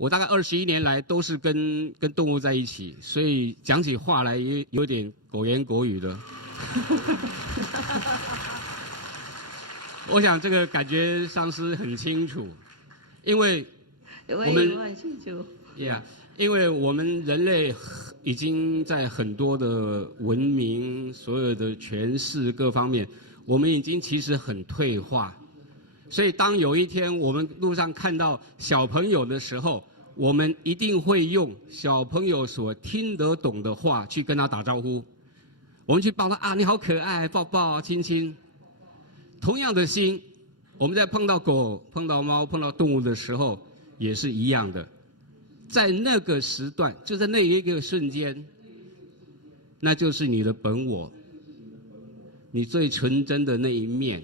我大概21年来都是跟动物在一起，所以讲起话来也有点狗言狗语的。我想这个感觉上是很清楚，因为我们很清楚。因为我们人类已经在很多的文明、所有的权势各方面，我们已经其实很退化。所以当有一天我们路上看到小朋友的时候，我们一定会用小朋友所听得懂的话去跟他打招呼。我们去抱他啊，你好可爱，抱抱亲亲。同样的心，我们在碰到狗、碰到猫、碰到动物的时候也是一样的。在那个时段，就在那一个瞬间，那就是你的本我，你最纯真的那一面。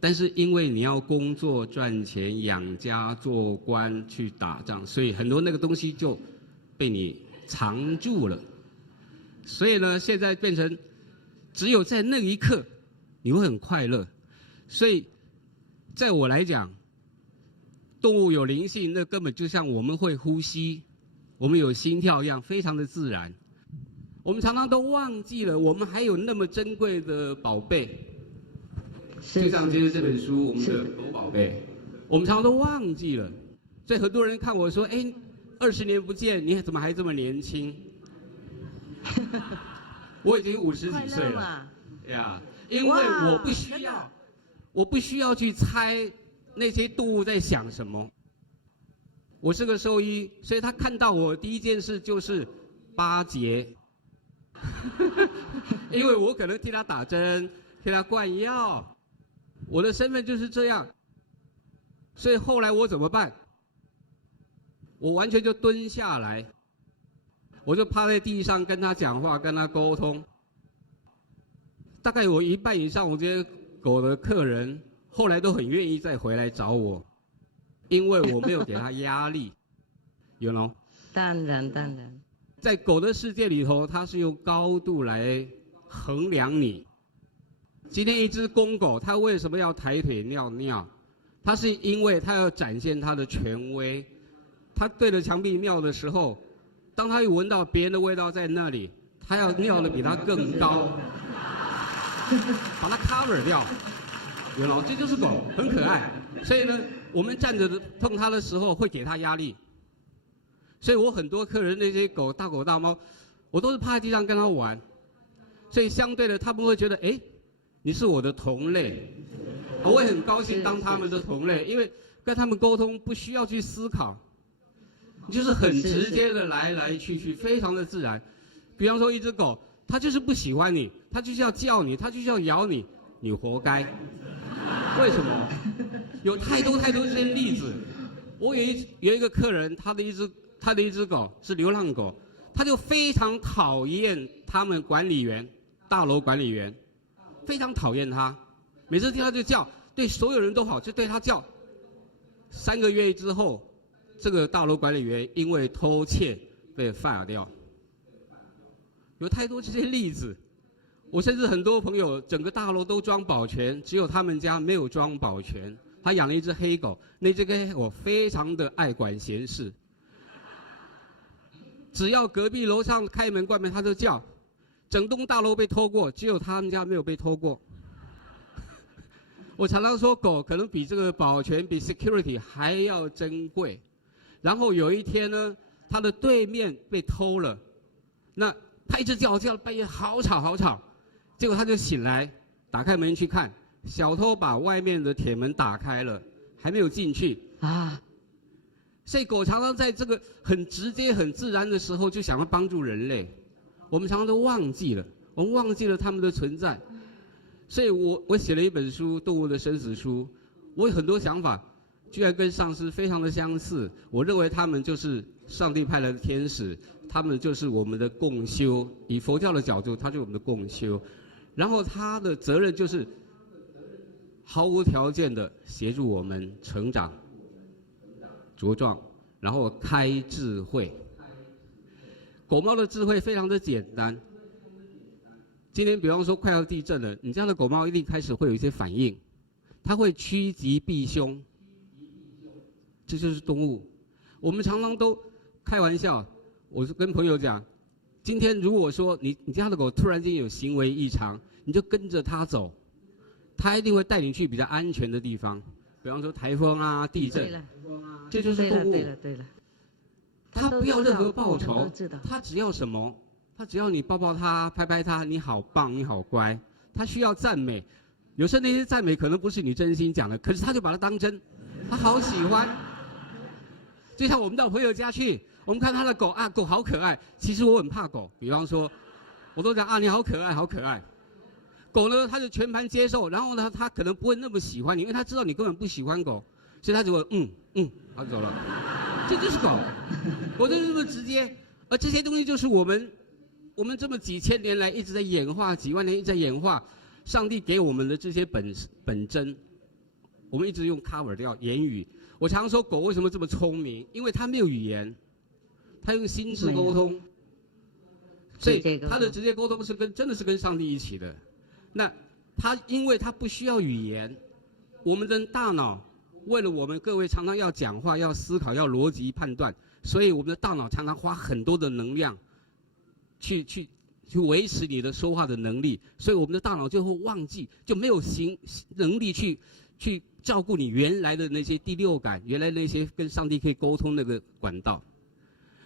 但是因为你要工作赚钱、养家、做官、去打仗，所以很多那个东西就被你藏住了。所以呢，现在变成只有在那一刻你会很快乐。所以在我来讲，动物有灵性，那根本就像我们会呼吸，我们有心跳一样，非常的自然。我们常常都忘记了，我们还有那么珍贵的宝贝。就像今天这本书，我们的狗宝贝，我们常常都忘记了。所以很多人看我说：“哎，20年不见，你怎么还这么年轻？”我已经50几岁了呀，因为我不需要去猜那些动物在想什么。我是个兽医，所以他看到我第一件事就是巴结，因为我可能替他打针，替他灌药，我的身份就是这样。所以后来我怎么办？我完全就蹲下来，我就趴在地上跟他讲话，跟他沟通。大概有1半以上，我这些狗的客人后来都很愿意再回来找我，因为我没有给他压力，you know？ 当然。在狗的世界里头，它是用高度来衡量你。今天一只公狗，它为什么要抬腿尿尿？它是因为它要展现它的权威。它对着墙壁尿的时候，当它一闻到别人的味道在那里，它要尿的比它更高，把它 cover 掉。有了，这就是狗，很可爱。所以呢，我们站着碰它的时候会给它压力。所以我很多客人那些狗，大狗大猫，我都是趴在地上跟它玩。所以相对的，他们会觉得，哎，你是我的同类，我会很高兴当他们的同类，因为跟他们沟通不需要去思考，就是很直接的来来去去，非常的自然。比方说一只狗，它就是不喜欢你，它就是要叫你，它就是要咬你，你活该。为什么？有太多这些例子。我有一个客人，他的一只狗是流浪狗，他就非常讨厌他们管理员，大楼管理员，非常讨厌他，每次听他就叫，对所有人都好，就对他叫。3个月之后，这个大楼管理员因为偷窃被 fire 掉。有太多这些例子。我甚至很多朋友，整个大楼都装保全，只有他们家没有装保全。他养了一只黑狗，那只黑狗非常的爱管闲事，只要隔壁楼上开门关门，他就叫。整栋大楼被偷过，只有他们家没有被偷过。我常常说，狗可能比这个保全、比 security 还要珍贵。然后有一天呢，他的对面被偷了，那他一直叫半夜好吵，结果他就醒来，打开门去看，小偷把外面的铁门打开了，还没有进去啊。所以狗常常在这个很直接、很自然的时候，就想要帮助人类。我们常常都忘记了，我们忘记了他们的存在。所以我写了一本书《动物的生死书》，我有很多想法，居然跟上师非常的相似。我认为他们就是上帝派来的天使，他们就是我们的共修。以佛教的角度，他就是我们的共修。然后他的责任就是毫无条件的协助我们成长、茁壮，然后开智慧。狗猫的智慧非常的简单。今天比方说快要地震了，你家的狗猫一定开始会有一些反应，它会趋吉避凶。这就是动物。我们常常都开玩笑，我是跟朋友讲，今天如果说你家的狗突然间有行为异常，你就跟着它走，它一定会带你去比较安全的地方，比方说台风啊、地震，这就是动物。对了。它不要任何报酬，它只要什么？它只要你抱抱它、拍拍它，你好棒，你好乖。它需要赞美，有时候那些赞美可能不是你真心讲的，可是它就把它当真，它好喜欢。就像我们到朋友家去，我们看他的狗啊，狗好可爱。其实我很怕狗，比方说，我都讲啊，你好可爱，好可爱。狗呢，它就全盘接受，然后呢，它可能不会那么喜欢你，因为它知道你根本不喜欢狗，所以它就会它走了。这就是狗，我就是这么直接。而这些东西就是我们这么几千年来一直在演化，几万年一直在演化，上帝给我们的这些本真，我们一直用 cover 掉言语。我常说狗为什么这么聪明，因为它没有语言，它用心智沟通，所以它的直接沟通是真的是跟上帝一起的。那它因为它不需要语言，我们的大脑为了我们各位常常要讲话、要思考、要逻辑判断，所以我们的大脑常常花很多的能量去维持你的说话的能力，所以我们的大脑就会忘记，就没有能力去照顾你原来的那些第六感，原来那些跟上帝可以沟通那个管道。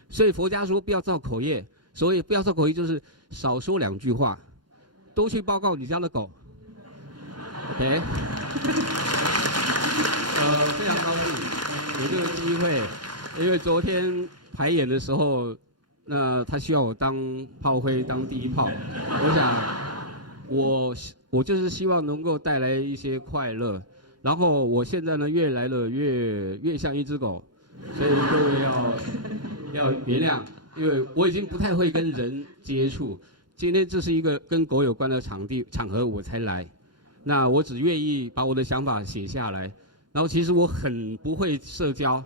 所以佛家说不要造口业，所以不要造口业就是少说2句话，多去报告你家的狗。OK， 非常高兴有这个机会，因为昨天排演的时候，他需要我当炮灰，当第一炮。我想，我就是希望能够带来一些快乐。然后我现在呢，越来的越像一只狗，所以各位要原谅，因为我已经不太会跟人接触。今天这是一个跟狗有关的场合，我才来。那我只愿意把我的想法写下来。然后其实我很不会社交，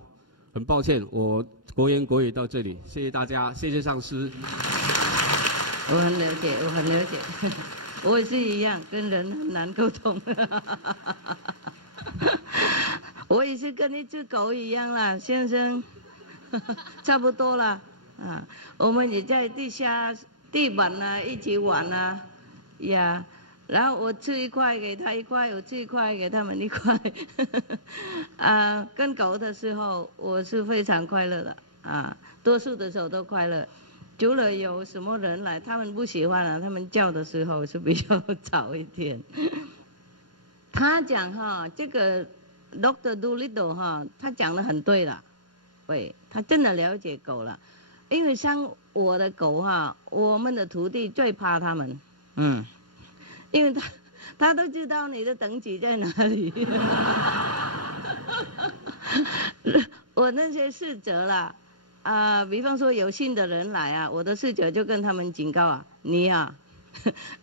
很抱歉，我国言国语到这里，谢谢大家，谢谢上师。我很了解，我也是一样，跟人很难沟通。我也是跟一只狗一样啦，先生，差不多啦。啊，我们也在地板啊一起玩啊，呀。然后我吃一块给他一块，我吃一块给他们一块。跟狗的时候我是非常快乐的啊，多数的时候都快乐。除了有什么人来，他们不喜欢啊，他们叫的时候是比较早一点。他讲哈，这个 Dr. Dolittle 哈，他讲的很对了，对，他真的了解狗了。因为像我的狗哈，我们的徒弟最怕他们，因为他都知道你的等级在哪里。我那些侍者啦，比方说有信的人来啊，我的侍者就跟他们警告啊，你啊，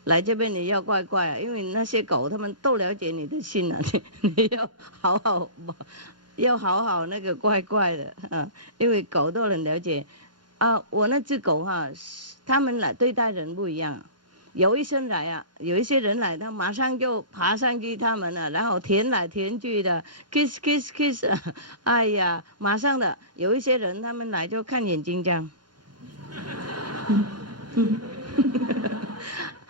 来这边你要乖乖啊，因为那些狗他们都了解你的信啊，你要好好那个乖乖的啊，因为狗都很了解啊。我那只狗哈，他们来对待人不一样。有一些人来，他马上就爬上去他们了，然后舔来舔去的 ，kiss kiss kiss， 哎呀，马上的。有一些人他们来就看眼睛这样，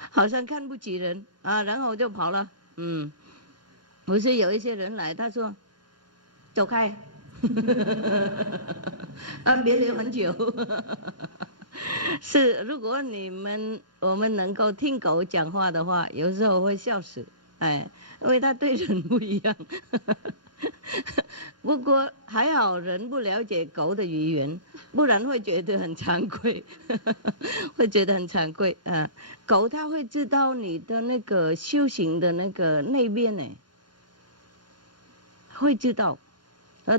好像看不起人啊，然后就跑了。不是有一些人来，他说走开，别留很久。是，如果我们能够听狗讲话的话，有时候会笑死，因为他对人不一样。不过还好人不了解狗的语言，不然会觉得很惭愧，会觉得很惭愧啊。狗它会知道你的那个修行的那个那边呢，会知道，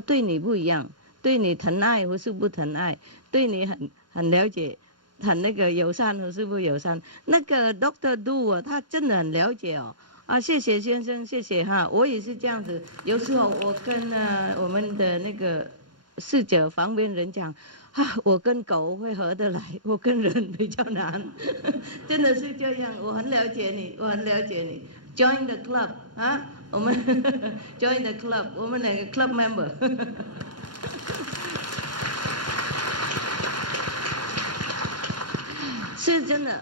对你不一样，对你疼爱或是不疼爱，对你很了解，很那个友善或是不友善。那个 Dr. Du 他真的很了解哦。谢谢先生，谢谢哈，我也是这样子。有时候我跟我们的那个侍者旁边人讲，我跟狗会合得来，我跟人比较难，真的是这样。我很了解你，我很了解你。Join the club 啊，我们Join the club， 我们两个 club member。是真的，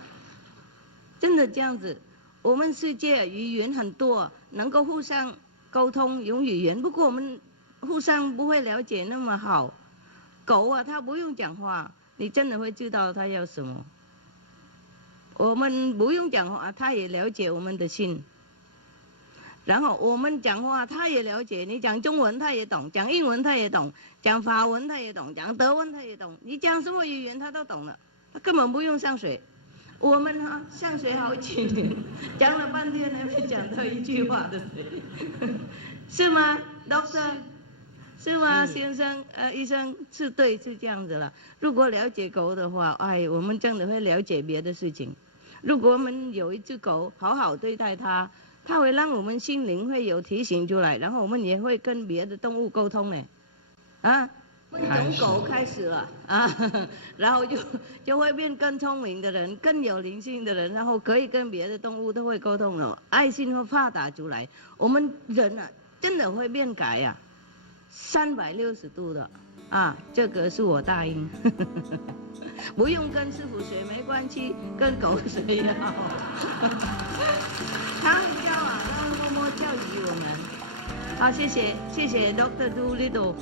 真的这样子。我们世界语言很多，能够互相沟通用语言，不过我们互相不会了解那么好。狗啊，它不用讲话，你真的会知道它要什么。我们不用讲话，它也了解我们的心。然后我们讲话，它也了解。你讲中文，它也懂；讲英文，它也懂；讲法文，它也懂；讲德文，它也懂。你讲什么语言，它都懂了。它根本不用上学。我们啊，上学好几年，讲了半天还没讲到一句话的水，是吗 ，Doctor？ 是吗，先生？医生是对，是这样子了。如果了解狗的话，哎，我们真的会了解别的事情。如果我们有一只狗，好好对待它，它会让我们心灵会有提醒出来，然后我们也会跟别的动物沟通呢，啊。从狗开始了啊，然后就会变更聪明的人，更有灵性的人，然后可以跟别的动物都会沟通了，爱心会发达出来。我们人啊，真的会变改呀，360度的啊，这个是我答应，不用跟师傅学没关系，跟狗学也好。他会教啊，他会默默教育我们。好，谢谢 Dr. Doolittle。